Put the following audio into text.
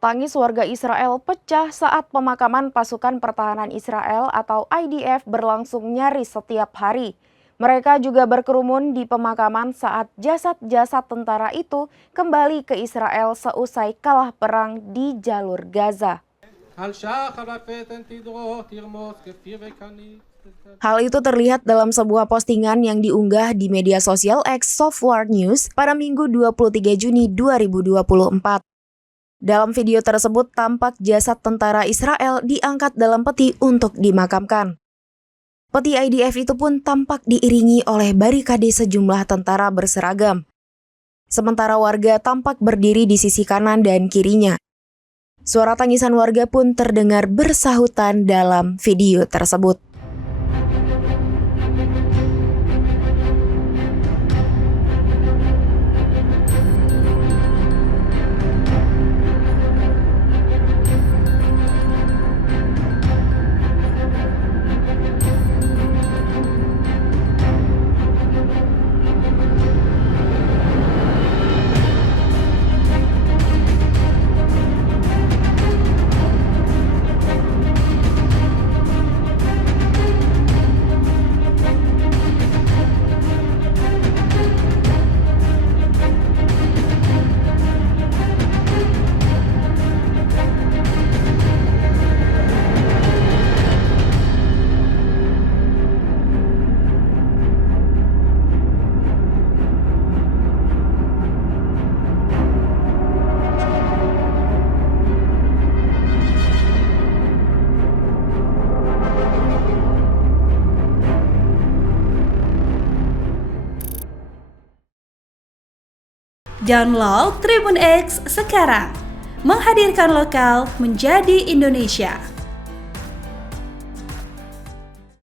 Tangis warga Israel pecah saat pemakaman pasukan pertahanan Israel atau IDF berlangsung nyaris setiap hari. Mereka juga berkerumun di pemakaman saat jasad-jasad tentara itu kembali ke Israel seusai kalah perang di jalur Gaza. Hal itu terlihat dalam sebuah postingan yang diunggah di media sosial X Software News pada Minggu 23 Juni 2024. Dalam video tersebut tampak jasad tentara Israel diangkat dalam peti untuk dimakamkan. Peti IDF itu pun tampak diiringi oleh barikade sejumlah tentara berseragam. Sementara warga tampak berdiri di sisi kanan dan kirinya. Suara tangisan warga pun terdengar bersahutan dalam video tersebut. Download Tribun X sekarang, menghadirkan lokal menjadi Indonesia.